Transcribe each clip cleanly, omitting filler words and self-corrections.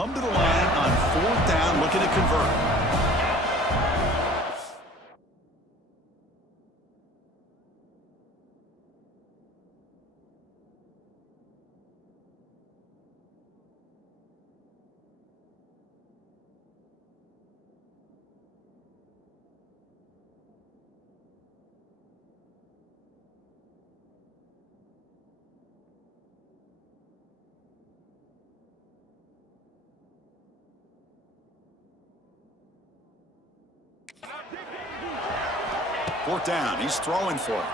come to the line on 4th down, looking to convert. Fourth down, he's throwing for it.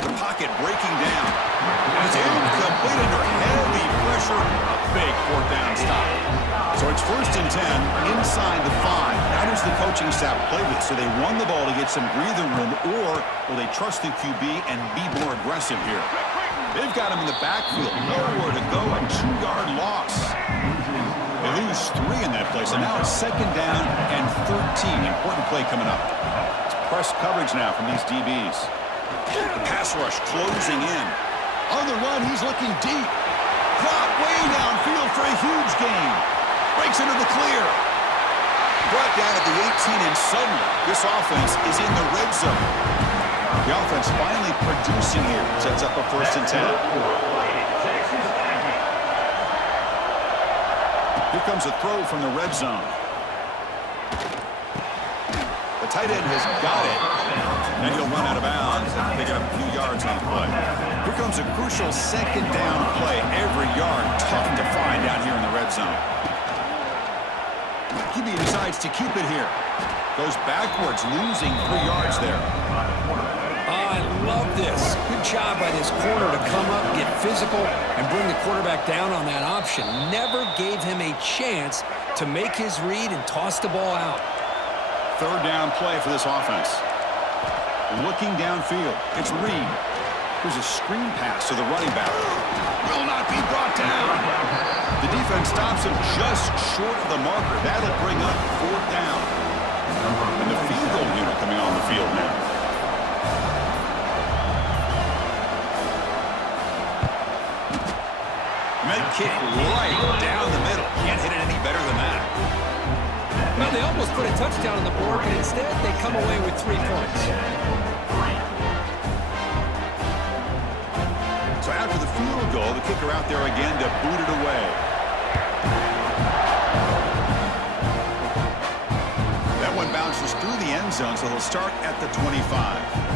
The pocket breaking down. And it's incomplete under heavy pressure. A big 4th down stop. So it's 1st and 10 inside the 5. How does the coaching staff play this? Do they run the ball to get some breathing room, or will they trust the QB and be more aggressive here? They've got him in the backfield. Nowhere to go. A 2-yard loss. They lose 3 in that play, so now it's 2nd down and 13. Important play coming up. Press coverage now from these DBs. The pass rush closing in. On the run, he's looking deep. Caught way downfield for a huge gain. Breaks into the clear. Brought down at the 18, and suddenly this offense is in the red zone. The offense finally producing here. Sets up a 1st and 10. Here comes a throw from the red zone. The tight end has got it, and he'll run out of bounds, picking up a few yards on the play. Here comes a crucial 2nd down play. Every yard tough to find down here in the red zone. QB decides to keep it here. Goes backwards, losing 3 yards there. Oh, I love this. Good job by this corner to come up, get physical, and bring the quarterback down on that option. Never gave him a chance to make his read and toss the ball out. 3rd down play for this offense. Looking downfield. It's Reed. Here's a screen pass to the running back. Will not be brought down. The defense stops him just short of the marker. That'll bring up 4th down. And the field goal unit coming on the field now. Med kick right down the middle. Can't hit it any better than that. Well, they almost put a touchdown on the board, but instead they come away with 3 points. So after the field goal, the kicker out there again to boot it away. That one bounces through the end zone, so they'll start at the 25.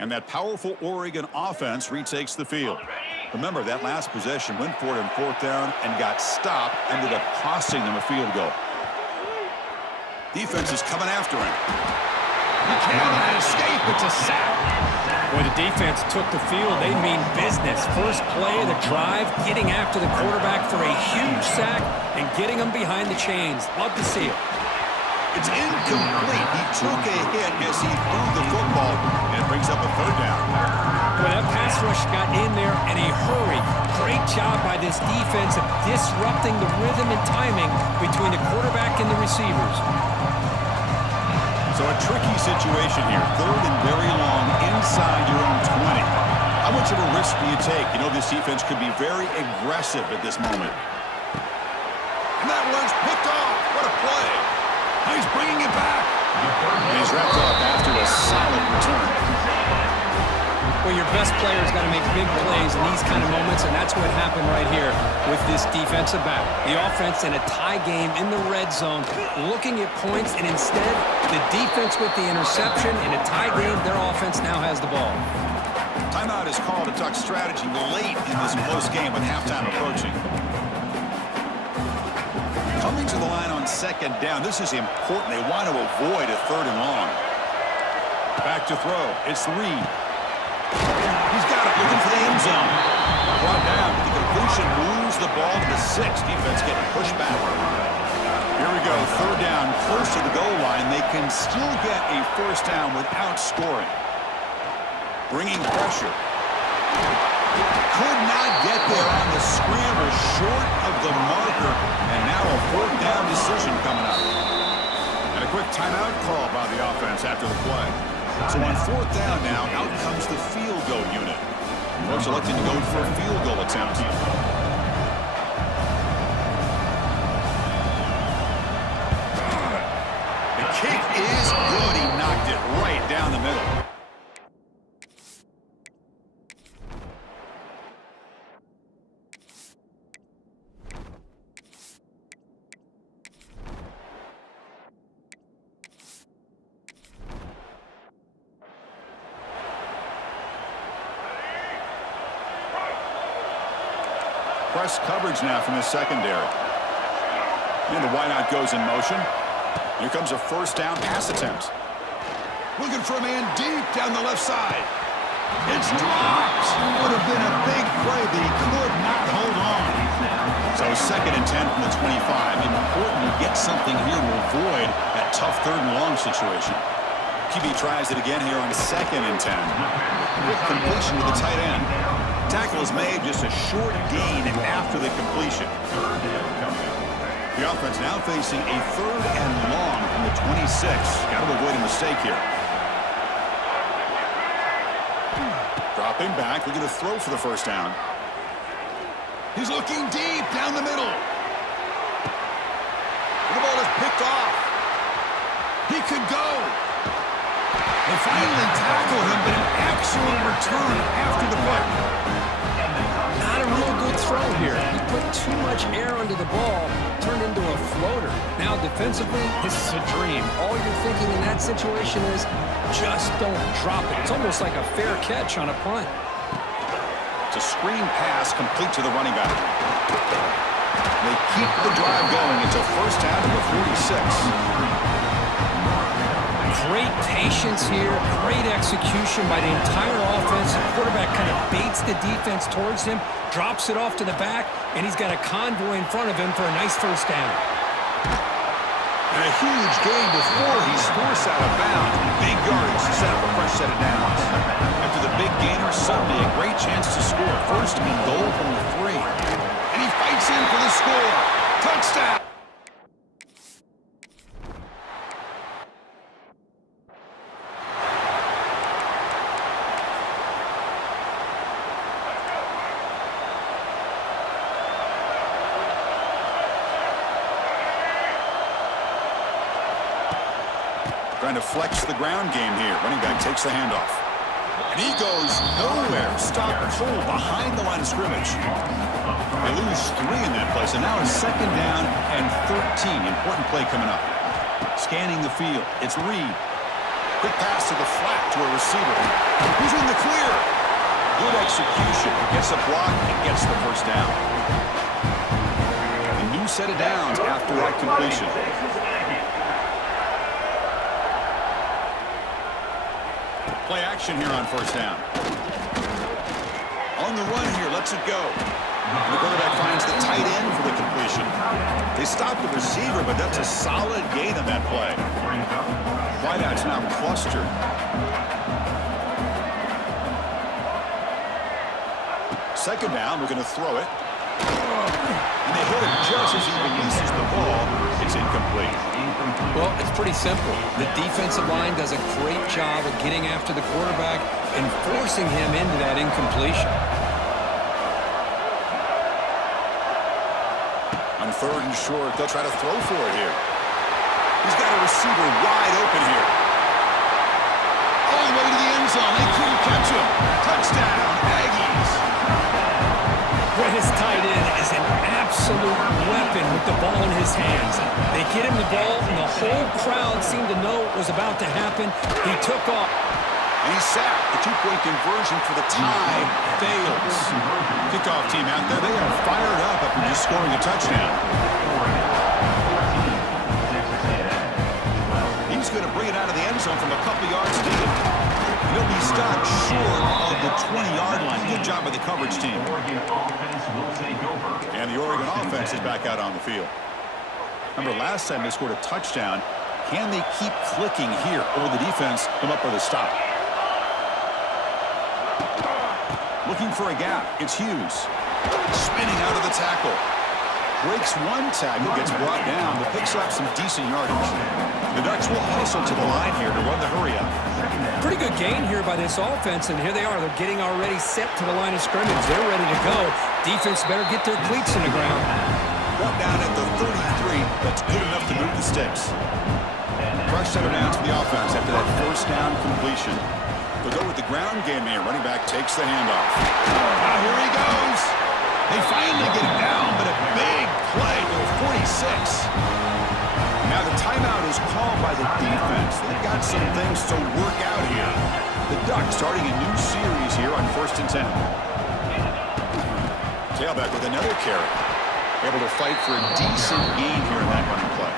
And that powerful Oregon offense retakes the field. Remember, that last possession went for it on 4th down and got stopped, ended up costing them a field goal. Defense is coming after him. He cannot escape. It's a sack. When the defense took the field, they mean business. First play of the drive, getting after the quarterback for a huge sack and getting him behind the chains. Love to see it. It's incomplete. He took a hit as he threw the football, and it brings up a 3rd down. Well, that pass rush got in there in a hurry. Great job by this defense of disrupting the rhythm and timing between the quarterback and the receivers. So a tricky situation here. 3rd and very long inside your own 20. How much of a risk do you take? You know this defense could be very aggressive at this moment. And that one's picked off. What a play. He's bringing it back. And he's wrapped up after a solid return. Well, your best player's got to make big plays in these kind of moments, and that's what happened right here with this defensive back. The offense in a tie game in the red zone, looking at points, and instead, the defense with the interception. In a tie game, their offense now has the ball. Timeout is called to talk strategy late in this close game with halftime approaching. Coming to the line on 2nd down. This is important. They want to avoid a 3rd and long. Back to throw. It's Reed. He's got it, looking for the end zone. Brought down with the completion, moves the ball to the 6. Defense getting pushed back. Here we go, 3rd down, close to the goal line. They can still get a 1st down without scoring. Bringing pressure. Could not get there on the scramble, short of the marker. And now a 4th down decision coming up. And a quick timeout call by the offense after the play. So on 4th down now, out comes the field goal unit. Folks electing to go for a field goal attempt. The kick is good. He knocked it right down the middle. Press coverage now from the secondary. And the wideout goes in motion. Here comes a 1st down pass attempt. Looking for a man deep down the left side. It's dropped. Would have been a big play, but he could not hold on. So 2nd and 10 from the 25. Important to get something here to avoid that tough 3rd and long situation. QB tries it again here on 2nd and 10. Quick completion to the tight end. Tackle is made, just a short gain after the completion. The offense now facing a 3rd and long from the 26. Got to avoid a mistake here. Dropping back, looking to throw for the 1st down. He's looking deep down the middle. The ball is picked off. He could go. They finally tackled him, but an excellent return after the play. Not a real good throw here. He put too much air under the ball, turned into a floater. Now defensively, this is a dream. All you're thinking in that situation is just don't drop it. It's almost like a fair catch on a punt. It's a screen pass complete to the running back. They keep the drive going. It's a 1st down to the 46. Great patience here, great execution by the entire offense. The quarterback kind of baits the defense towards him, drops it off to the back, and he's got a convoy in front of him for a nice 1st down. And a huge gain before he's forced out of bounds. Big yards to set up a fresh set of downs. After the big gainer, suddenly a great chance to score. 1st and goal from the 3. And he fights in for the score. Touchdown! Trying to flex the ground game here. Running back takes the handoff. And he goes nowhere. Stop cold behind the line of scrimmage. They lose 3 in that place. And now it's 2nd down and 13. Important play coming up. Scanning the field. It's Reed. Quick pass to the flat to a receiver. Who's in the clear? Good execution. Gets a block and gets the first down. A new set of downs after that completion. Play action here on first down. On the run here, lets it go. And the quarterback finds the tight end for the completion. They stopped the receiver, but that's a solid gain on that play. Wideouts now clustered. Second down, we're going to throw it. And they hit him just as he releases the ball. It's incomplete. Well, it's pretty simple. The defensive line does a great job of getting after the quarterback and forcing him into that incompletion. On third and short, they'll try to throw for it here. He's got a receiver wide open here. All the way to the end zone. They couldn't catch him. Touchdown, Aggies. His tight end is an absolute weapon with the ball in his hands. They get him the ball, and the whole crowd seemed to know what was about to happen. He took off. And he's sacked. The two-point conversion for the tie fails. Kickoff team out there, they are fired up after just scoring a touchdown. He's going to bring it out of the end zone from a couple yards deep. He'll be stopped short of the 20-yard line. Good job by the coverage team. And the Oregon offense is back out on the field. Remember, last time they scored a touchdown. Can they keep clicking here? Or will the defense come up with a stop? Looking for a gap. It's Hughes. Spinning out of the tackle. Breaks one tackle, gets brought down, but picks up some decent yardage. The Ducks will hustle to the line here to run the hurry-up. Pretty good gain here by this offense, and here they are. They're getting already set to the line of scrimmage. They're ready to go. Defense better get their cleats in the ground. Brought down at the 33. That's good enough to move the sticks. Fresh set of downs for the offense after that first down completion. They'll go with the ground game here. Running back takes the handoff. Here he goes. They finally get him down, but a big play to the 46. Now the timeout is called by the defense. They've got some things to work out here. The Ducks starting a new series here on 1st and 10. Tailback with another carry. Able to fight for a decent gain here in that running play.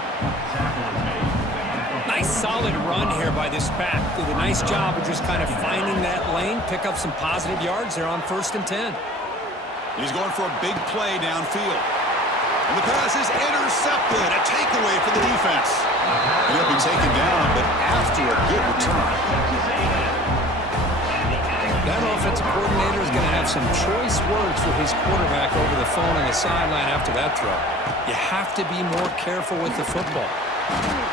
Nice solid run here by this back. Did a nice job of just kind of finding that lane, pick up some positive yards there on 1st and 10. He's going for a big play downfield. And the pass is intercepted. A takeaway for the defense. He'll be taken down, but after a good return. That offensive coordinator is going to have some choice words for his quarterback over the phone on the sideline after that throw. You have to be more careful with the football.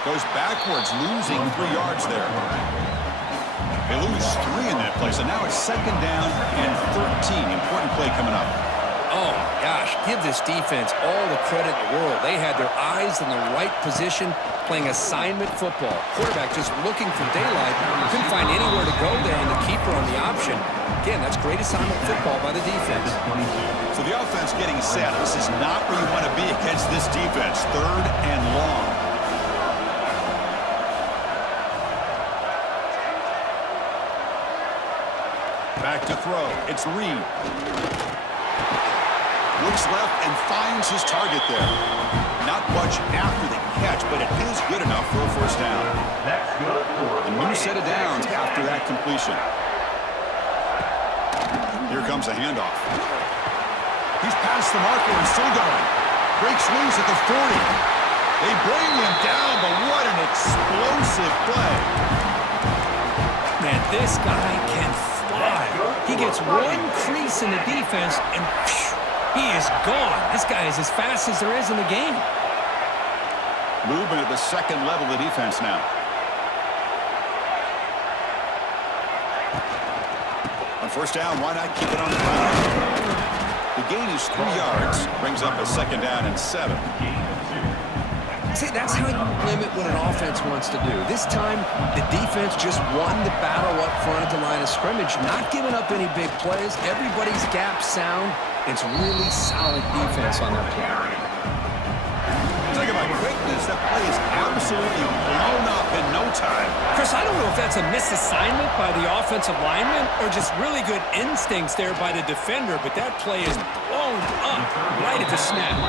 Goes backwards, losing 3 yards there. They lose 3 in that play, so now it's 2nd down and 13. Important play coming up. Oh, gosh, give this defense all the credit in the world. They had their eyes in the right position, playing assignment football. Quarterback just looking for daylight. Couldn't find anywhere to go there, and the keeper on the option. Again, that's great assignment football by the defense. So the offense getting set. This is not where you want to be against this defense. 3rd and long. Back to throw. It's Reed. Looks left and finds his target there. Not much after the catch, but it is good enough for a first down. A new set of downs after that completion. Here comes a handoff. He's past the marker and still going. Breaks loose at the 40. They bring him down, but what an explosive play. Man, this guy can fly. He gets one crease in the defense, and he is gone. This guy is as fast as there is in the game. Movement at the 2nd level of the defense now. On first down, why not keep it on the ground? The gain is 3 yards. Brings up a 2nd down and 7. See, that's how you limit what an offense wants to do. This time, the defense just won the battle up front at the line of scrimmage, not giving up any big plays. Everybody's gap sound. It's really solid defense on that play. Take a my goodness, that play is absolutely blown up in no time. Chris, I don't know if that's a misassignment by the offensive lineman or just really good instincts there by the defender, but that play is blown up right at the snap.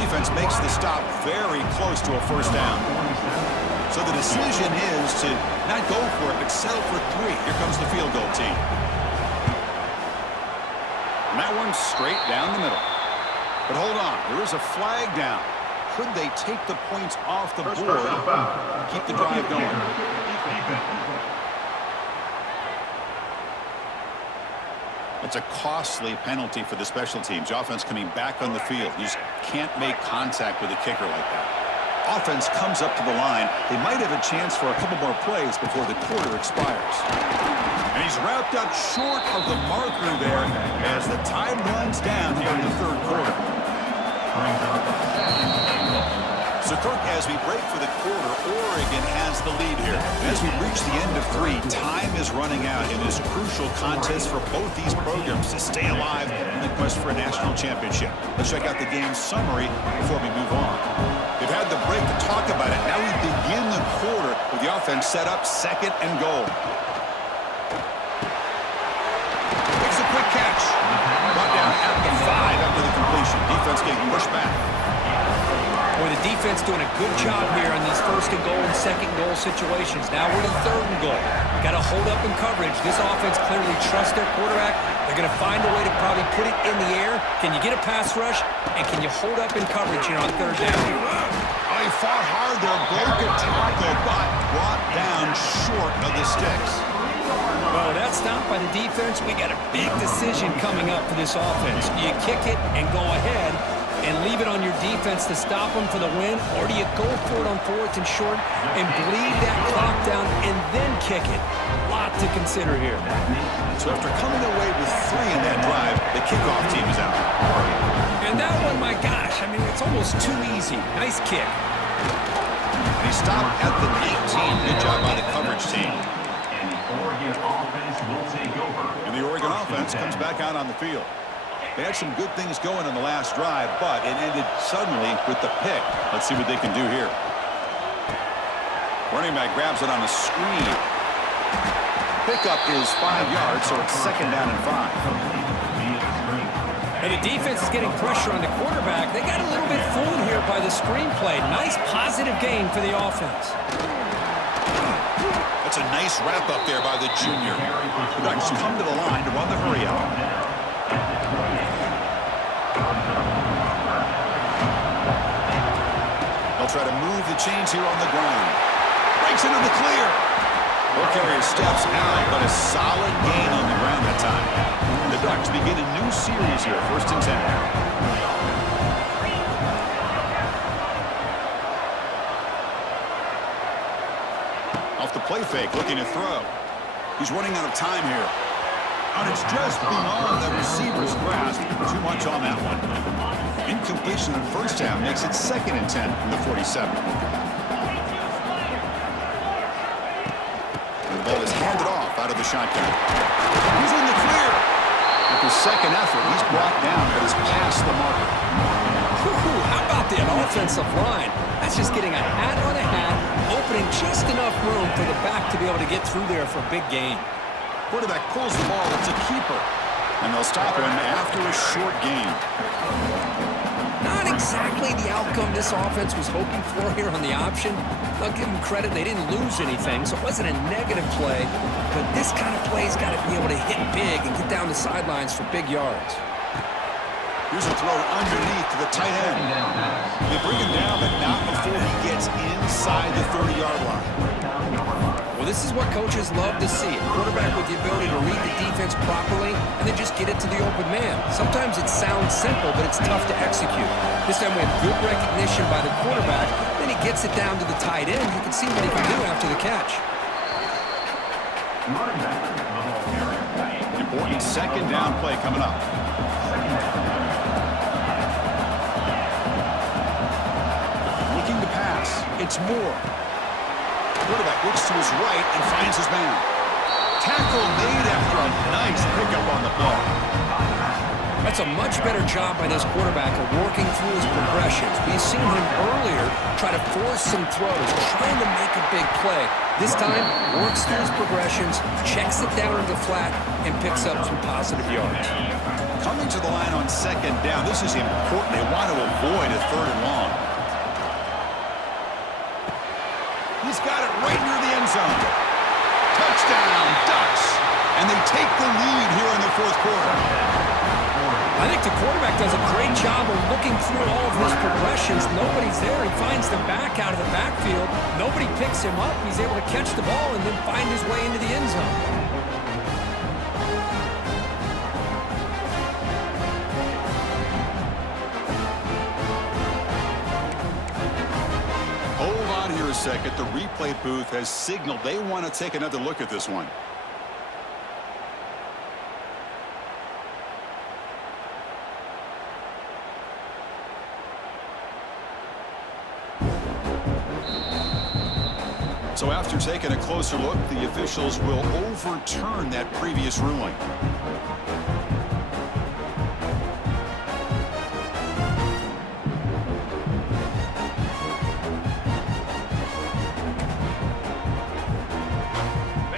Defense makes the stop very close to a first down. So the decision is to not go for it, but settle for 3. Here comes the field goal team. And that one's straight down the middle. But hold on, there is a flag down. Could they take the points off the board and keep the drive going? It's a costly penalty for the special teams. Offense coming back on the field. You just can't make contact with a kicker like that. Offense comes up to the line. They might have a chance for a couple more plays before the quarter expires. And he's wrapped up short of the marker there as the time runs down here in the third quarter. So, Kirk, as we break for the quarter, Oregon has the lead here. As we reach the end of 3, time is running out in this crucial contest for both these programs to stay alive in the quest for a national championship. Let's check out the game summary before we move on. They've had the break to talk about it. Now we begin the quarter with the offense set up 2nd and goal. Makes a quick catch. Brought down at the 5 after the completion. Defense getting pushed back. Boy, the defense doing a good job here on these 1st and goal and 2nd goal situations. Now we're to 3rd and goal. Got to hold up in coverage. This offense clearly trusts their quarterback. They're going to find a way to probably put it in the air. Can you get a pass rush? And can you hold up in coverage here on 3rd down? Oh, he fought hard there. Broke a tackle, but brought down short of the sticks. Well, that stop by the defense, we got a big decision coming up for this offense. Do you kick it and go ahead and leave it on your defense to stop them for the win, or do you go for it on 4th and short and bleed that clock down and then kick it? A lot to consider here. So after coming away with 3 in that drive, the kickoff team is out. And that one, my gosh, I mean, it's almost too easy. Nice kick. And he stopped at the 19. Good job by the coverage team. And the Oregon offense comes back out on the field. They had some good things going in the last drive, but it ended suddenly with the pick. Let's see what they can do here. Running back grabs it on a screen. Pickup is 5 yards, so it's 2nd down and 5. And the defense is getting pressure on the quarterback. They got a little bit fooled here by the screenplay. Nice positive gain for the offense. That's a nice wrap-up there by the junior. The Ducks come to the line to run the hurry-out. They'll try to move the chains here on the ground. Breaks into the clear. Ball carrier steps out, but a solid gain on the ground that time. The Ducks begin a new series here, 1st and 10. Off the play fake, looking to throw. He's running out of time here. And it's just beyond the receiver's grasp. Too much on that one. Incompletion in the first half makes it 2nd and 10 from the 47. The ball is handed off out of the shotgun. He's in the clear. With his 2nd effort, he's brought down, but he's past the marker. How about the offensive line? That's just getting a hat on a hat, opening just enough room for the back to be able to get through there for a big gain. Quarterback pulls the ball. It's a keeper. And they'll stop him after a short gain. Not exactly the outcome this offense was hoping for here on the option. I'll give them credit. They didn't lose anything, so it wasn't a negative play. But this kind of play's got to be able to hit big and get down the sidelines for big yards. Here's a throw underneath to the tight end. They bring him down, but not before he gets inside the 30-yard line. Well, this is what coaches love to see. A quarterback with the ability to read the defense properly and then just get it to the open man. Sometimes it sounds simple, but it's tough to execute. This time we have good recognition by the quarterback. Then he gets it down to the tight end. You can see what he can do after the catch. Important 2nd down play coming up. Looking to pass. It's Moore. Quarterback looks to his right and finds his man. Tackle made after a nice pickup on the play. I That's a much better job by this quarterback of working through his progressions. We've seen him earlier try to force some throws, trying to make a big play. This time, works through his progressions, checks it down into flat, and picks up some positive yards. Coming to the line on second down, this is important. They want to avoid a third and long. He's got it right near the end zone. Touchdown, Ducks. And they take the lead here in the fourth quarter. I think the quarterback does a great job of looking through all of his progressions. Nobody's there. He finds the back out of the backfield. Nobody picks him up. He's able to catch the ball and then find his way into the end zone. Hold on here a second. The replay booth has signaled they want to take another look at this one. So after taking a closer look, the officials will overturn that previous ruling.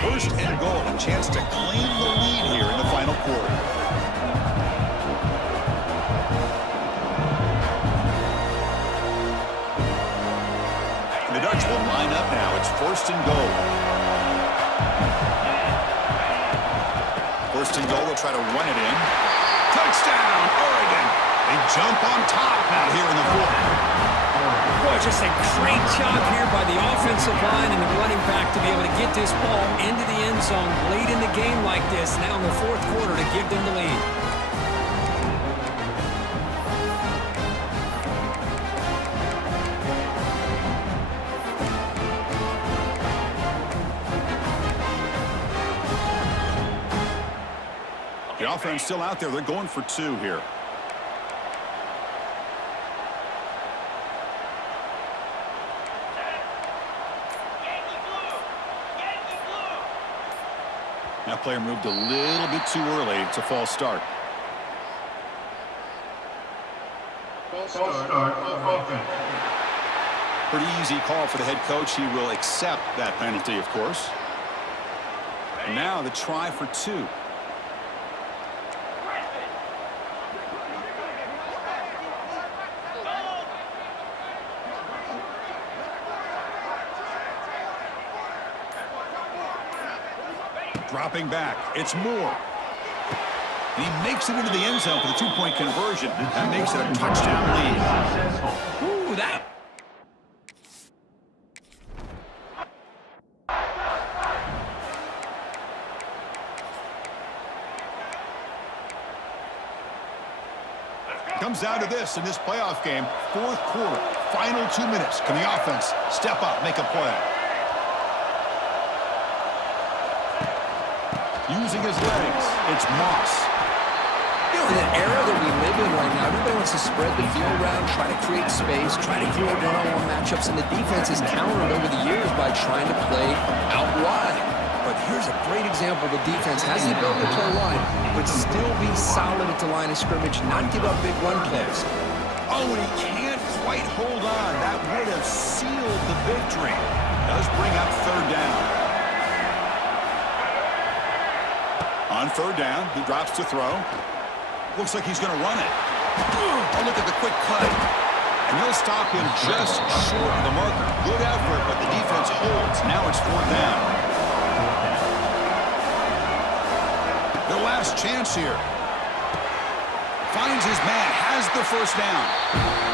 First and goal, a chance to claim the lead here in the final quarter. The Ducks will line up now. It's first and goal. First and goal, they'll try to run it in. Touchdown, Oregon. They jump on top now here in the fourth. Boy, just a great job here by the offensive line and the running back to be able to get this ball into the end zone late in the game like this, now in the fourth quarter, to give them the lead. The offense still out there. They're going for two here. That player moved a little bit too early. It's a false start. False start offense. Pretty easy call for the head coach. He will accept that penalty, of course. And now the try for two. Dropping back. It's Moore. And he makes it into the end zone for the two-point conversion. That makes it a touchdown lead. Ooh, that. Comes down to this in this playoff game. Fourth quarter, final 2 minutes. Can the offense step up, make a play? Using his legs, it's Moss. You know, in the era that we live in right now, everybody wants to spread the field around, try to create space, try to create one-on-one matchups, and the defense has countered over the years by trying to play out wide. But here's a great example. The defense has the ability to play wide, but still be solid at the line of scrimmage, not give up big run plays. Oh, and he can't quite hold on. That would have sealed the victory. Does bring up third down. On third down, he drops to throw. Looks like he's going to run it. Oh, look at the quick cut. And they'll stop him just short of the marker. Good effort, but the defense holds. Now it's fourth down. Their last chance here. Finds his man, has the first down.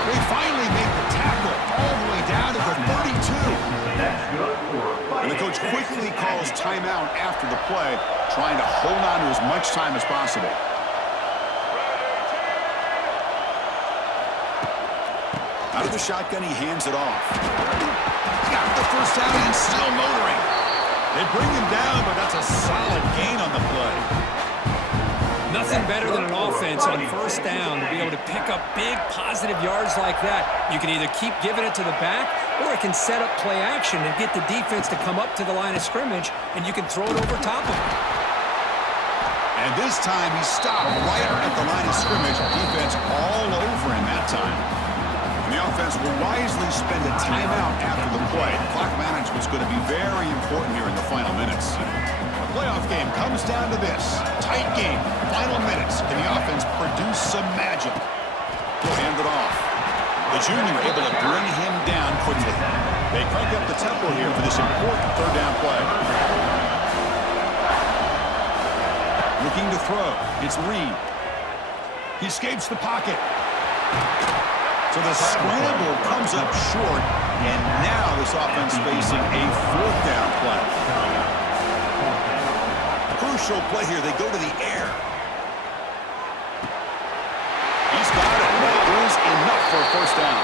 They finally make the tackle all the way down to the 32. And the coach quickly calls timeout after the play, trying to hold on to as much time as possible. Out of the shotgun, he hands it off. Got the first down and still motoring. They bring him down, but that's a solid gain on the play. Nothing better than an offense on first down to be able to pick up big positive yards like that. You can either keep giving it to the back, or it can set up play action and get the defense to come up to the line of scrimmage, and you can throw it over top of them. And this time he stopped right at the line of scrimmage. Defense all over him that time. And the offense will wisely spend a timeout after the play. Clock management is going to be very important here in the final minutes. The playoff game comes down to this. Tight game, final minutes. Can the offense produce some magic? He'll hand it off. The junior able to bring him down quickly. They crank up the tempo here for this important third down play. Looking to throw. It's Reed. He escapes the pocket. So the scramble comes up short, and now this offense facing a fourth down play. Crucial play here. They go to the air. He's got it. That is enough for a first down.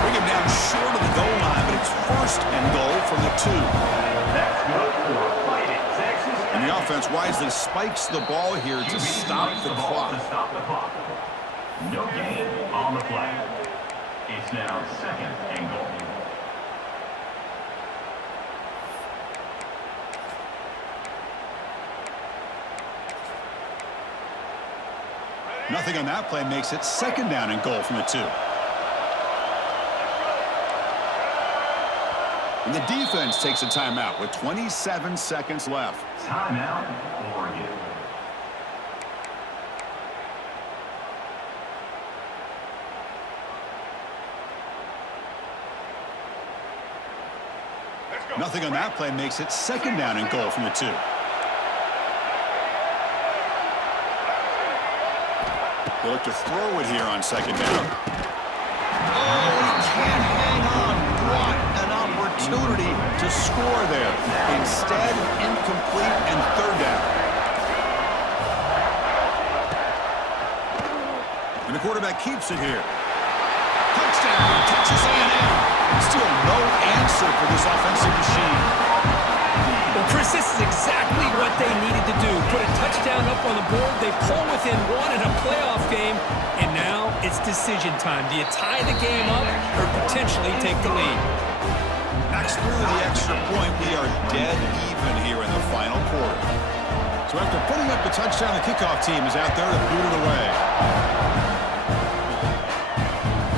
Bring him down short of the goal line, but it's first and goal from the 2. And the offense wisely spikes the ball here to stop the clock. No gain on the play. It's now second and goal. Nothing on that play makes it second down and goal from the 2. And the defense takes a timeout with 27 seconds left. Timeout, Oregon. Nothing on that play makes it second down and goal from the 2. They look to throw it here on second down. Oh, he can't hang on. What an opportunity to score there. Instead, incomplete and third down. And the quarterback keeps it here. Touchdown, Texas A&M. Still no answer for this offensive machine. Well, Chris, this is exactly what they needed to do. Put a touchdown up on the board. They pull within one in a playoff game, and now it's decision time. Do you tie the game up or potentially take the lead? Knocks through the extra point. We are dead even here in the final quarter. So after putting up the touchdown, the kickoff team is out there to boot it away.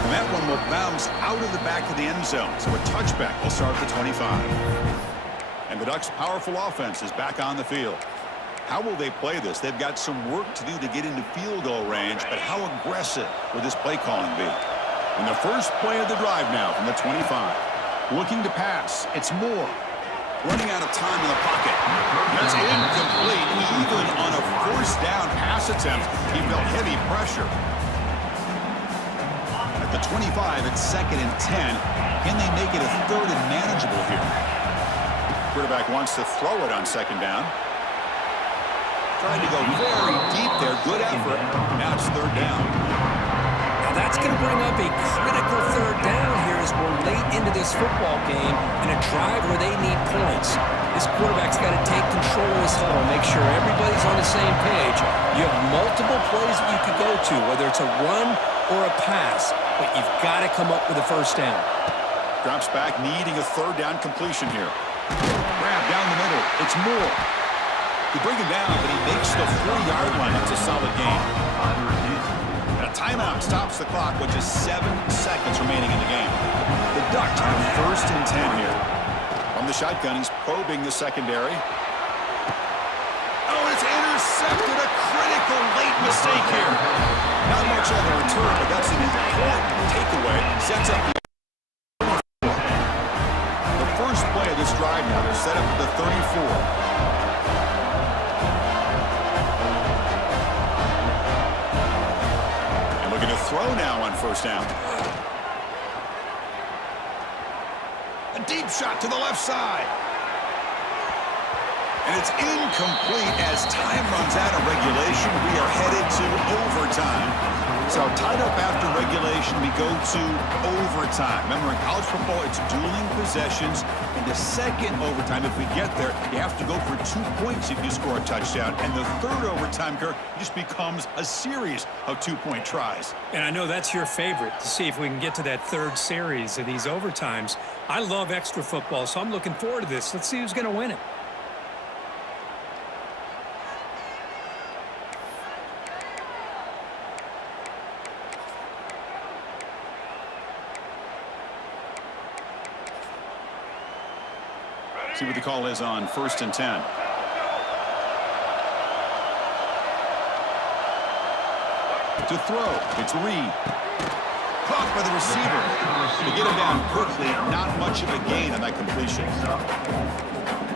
And that one will bounce out of the back of the end zone. So a touchback will start at the 25. And the Ducks' powerful offense is back on the field. How will they play this? They've got some work to do to get into field goal range, but how aggressive will this play calling be? And the first play of the drive now from the 25. Looking to pass. It's Moore. Running out of time in the pocket. That's incomplete. Even on a first down pass attempt, he felt heavy pressure. At the 25, it's second and 10. Can they make it a third and manageable here? Quarterback wants to throw it on second down. Trying to go very deep there. Good effort. Now it's third down. Now that's going to bring up a critical third down here as we're late into this football game in a drive where they need points. This quarterback's got to take control of this huddle, make sure everybody's on the same page. You have multiple plays that you could go to, whether it's a run or a pass, but you've got to come up with a first down. Drops back, needing a third down completion here. Grab down the middle. It's Moore. They bring him down, but he makes the 4-yard line. It's a solid gain. And a timeout stops the clock with just 7 seconds remaining in the game. The Ducks have first and 10 here. From the shotgun, he's probing the secondary. Oh, it's intercepted. A critical late mistake here. Not much on the return, but that's an important takeaway. Sets up the first play of this drive now. They're set up at the 34. And looking to throw now on first down. A deep shot to the left side. And it's incomplete as time runs out of regulation. We are headed to overtime. So tied up after regulation, we go to overtime. Remember, in college football, it's dueling possessions. In the second overtime, if we get there, you have to go for 2 points if you score a touchdown. And the third overtime, Kirk, just becomes a series of 2-point tries. And I know that's your favorite, to see if we can get to that third series of these overtimes. I love extra football, so I'm looking forward to this. Let's see who's going to win it. See what the call is on 1st and 10. To throw, it's Reed. Caught by the receiver. To get him down quickly, not much of a gain on that completion.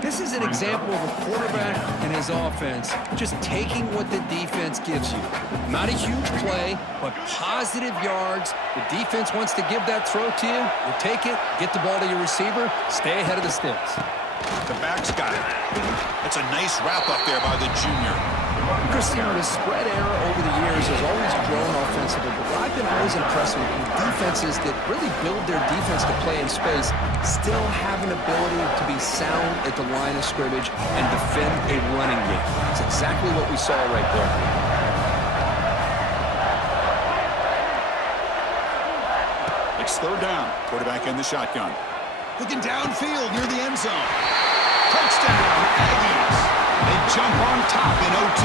This is an example of a quarterback and his offense just taking what the defense gives you. Not a huge play, but positive yards. The defense wants to give that throw to you. You take it, get the ball to your receiver, stay ahead of the sticks. The back's got it. That's a nice wrap up there by the junior. Chris, the spread era over the years has always grown offensively, but what I've been always impressed with defenses that really build their defense to play in space still have an ability to be sound at the line of scrimmage and defend a running game. That's exactly what we saw right there. It's 3rd down. Quarterback in the shotgun. Looking downfield near the end zone. Touchdown, Aggies. They jump on top in OT.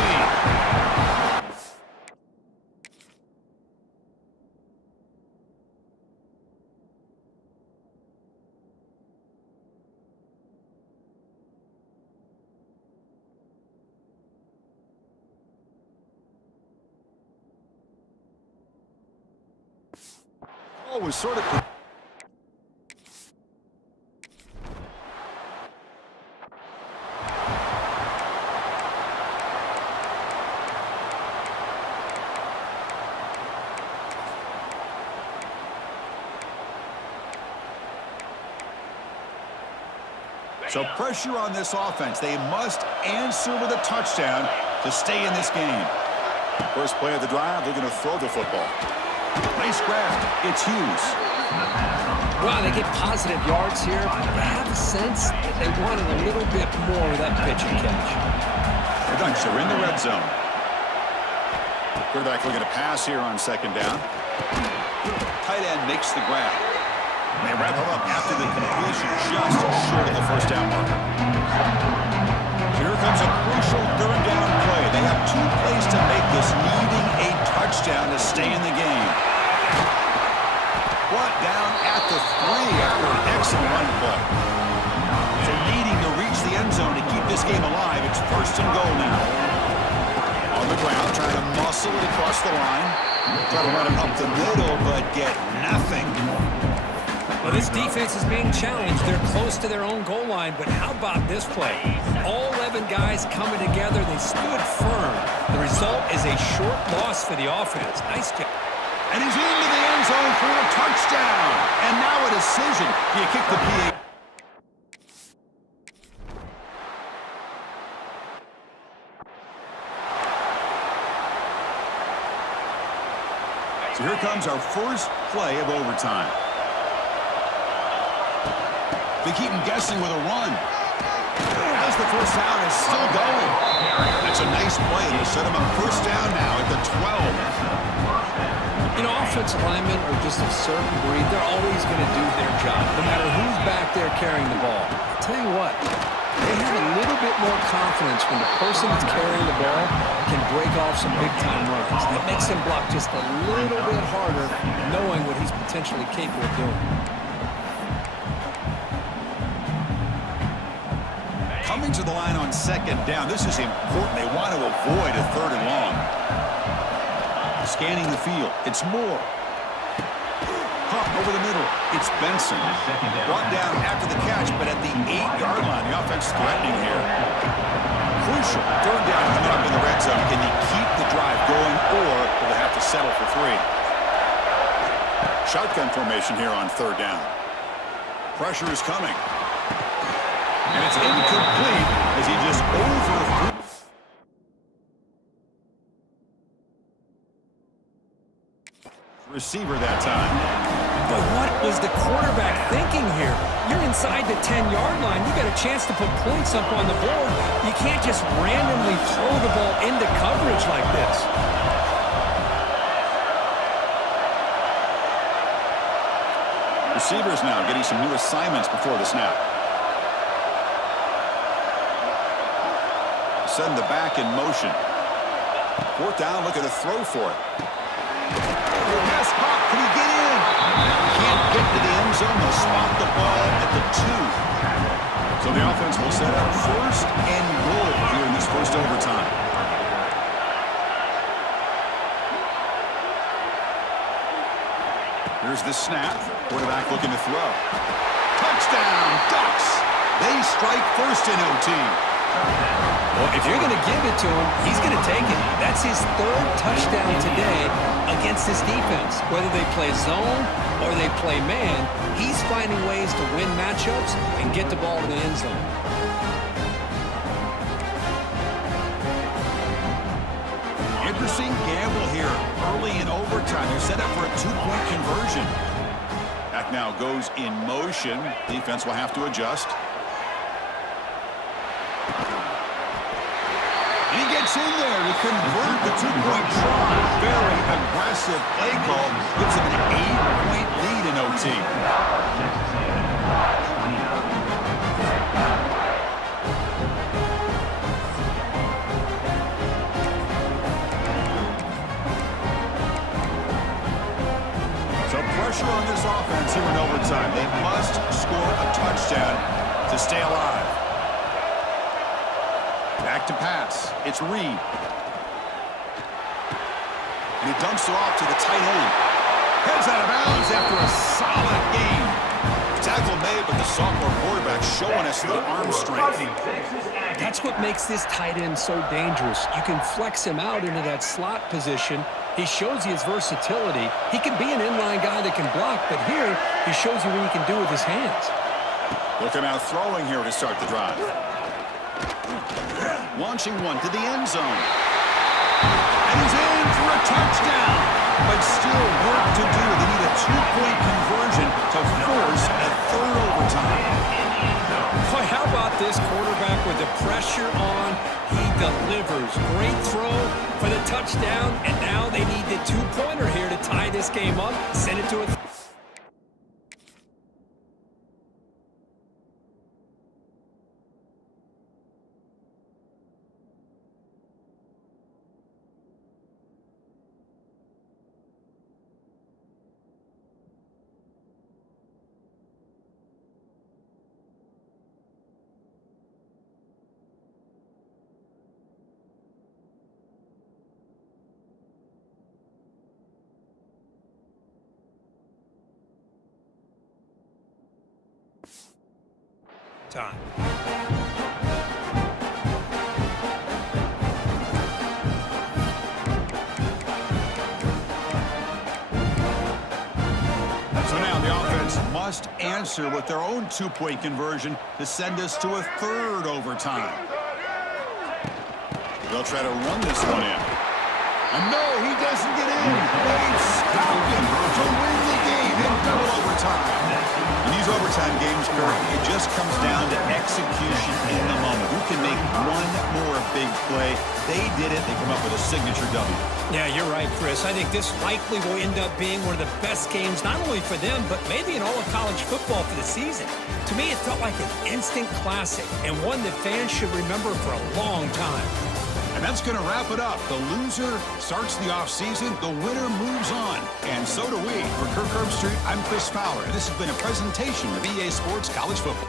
Oh, was sort of... So pressure on this offense. They must answer with a touchdown to stay in this game. First play of the drive, they're going to throw the football. Nice grab. It's Hughes. Wow, they get positive yards here. I have a sense that they wanted a little bit more of that pitch and catch. The Ducks are in the red zone. Quarterback looking to pass here on 2nd down. Tight end makes the grab. They wrap him up after the completion just short of the 1st down marker. Here comes a crucial 3rd down play. They have 2 plays to make this, needing a touchdown to stay in the game. Brought down at the 3 after an excellent run play. So needing to reach the end zone to keep this game alive. It's 1st and goal now. On the ground, trying to muscle it across the line. Try to run it up the middle, but get nothing. Well, this defense is being challenged. They're close to their own goal line, but how about this play? All 11 guys coming together. They stood firm. The result is a short loss for the offense. Nice job. And he's into the end zone for a touchdown. And now a decision. Do you kick the PA? So here comes our first play of overtime. They keep him guessing with a run. As the 1st down is still going. That's a nice play. It'll set him up 1st down now at the 12. You know, offensive linemen are just a certain breed. They're always going to do their job, no matter who's back there carrying the ball. I'll tell you what, they have a little bit more confidence when the person that's carrying the ball can break off some big-time runs. That makes him block just a little bit harder, knowing what he's potentially capable of doing. Coming to the line on 2nd down. This is important. They want to avoid a 3rd and long. Scanning the field. It's Moore. Caught over the middle. It's Benson. Brought down after the catch, but at the 8-yard line. The offense threatening here. Crucial. 3rd down coming up in the red zone. Can they keep the drive going, or will they have to settle for 3? Shotgun formation here on 3rd down. Pressure is coming. And it's incomplete as he just overthrew. Receiver that time. But what was the quarterback thinking here? You're inside the 10-yard line. You got a chance to put points up on the board. You can't just randomly throw the ball into coverage like this. Receivers now getting some new assignments before the snap. Setting the back in motion. 4th down, looking to throw for it. Pass caught. Can he get in? Can't get to the end zone. They'll spot the ball at the 2. So the offense will set up first and goal here in this first overtime. Here's the snap. Quarterback looking to throw. Touchdown, Ducks. They strike first in OT. Well, if you're going to give it to him, he's going to take it. That's his third touchdown today against this defense. Whether they play zone or they play man, he's finding ways to win matchups and get the ball to the end zone. Interesting gamble here early in overtime. They're set up for a two-point conversion. Back now goes in motion. Defense will have to adjust. And he gets in there to convert the two-point try. Very aggressive play call. Gives him an 8-point lead in OT. So pressure on this offense here in overtime. They must score a touchdown to stay alive. Back to pass. It's Reed. And he dumps it off to the tight end. Heads out of bounds after a solid game. Tackle made, but the sophomore quarterback showing us the arm strength. That's what makes this tight end so dangerous. You can flex him out into that slot position. He shows you his versatility. He can be an inline guy that can block, but here he shows you what he can do with his hands. Looking out throwing here to start the drive. Launching one to the end zone. And he's in for a touchdown. But still work to do. They need a two-point conversion to force a third overtime. Boy, how about this quarterback with the pressure on? He delivers. Great throw for the touchdown. And now they need the two-pointer here to tie this game up. Send it to a... time. So now the offense must answer with their own two-point conversion to send us to a third overtime. They'll try to run this one in. And no, he doesn't get in. It's Falcon to win the game in double overtime. In these overtime games, Kirk, it just comes down to execution in the moment. Who can make one more big play? They did it. They come up with a signature W. Yeah, you're right, Chris. I think this likely will end up being one of the best games, not only for them, but maybe in all of college football for the season. To me, it felt like an instant classic and one that fans should remember for a long time. And that's going to wrap it up. The loser starts the offseason. The winner moves on. And so do we. For Kirk Herbstreit, I'm Chris Fowler. And this has been a presentation of EA Sports College Football.